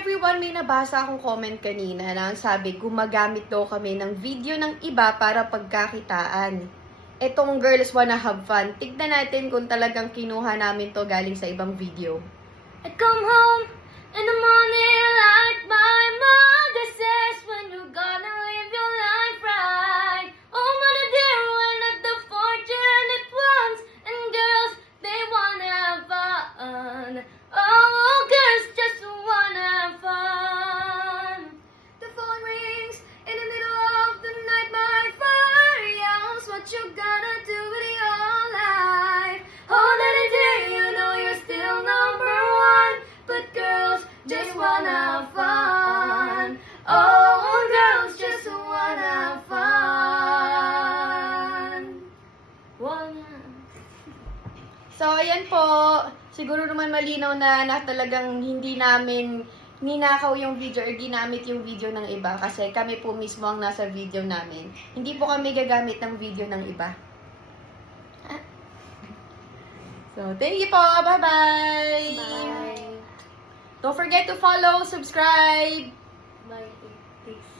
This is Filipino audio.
everyone, may nabasa akong comment kanina na sabi, gumagamit daw kami ng video ng iba para pagkakitaan. Etong girls wanna have fun. Tignan natin kung talagang kinuha namin to galing sa ibang video. I come home in the morning like my mother says, when you gonna live your life right. Oh, mother dear, we're not the fortunate ones, and girls, they wanna have fun. Oh, girls just wanna have fun. The phone rings in the middle of the night, my fire yells, what you gonna do with your life? Oh, daddy dear, you know you're still number one, but girls just wanna have fun. Oh, girls just wanna have fun. Wanna. So, ayan po. Siguro naman malinaw na talagang hindi namin ninakaw yung video or ginamit yung video ng iba kasi kami po mismo ang nasa video namin. Hindi po kami gagamit ng video ng iba. So, thank you po. Bye-bye! Bye. Don't forget to follow, subscribe! Bye. Peace.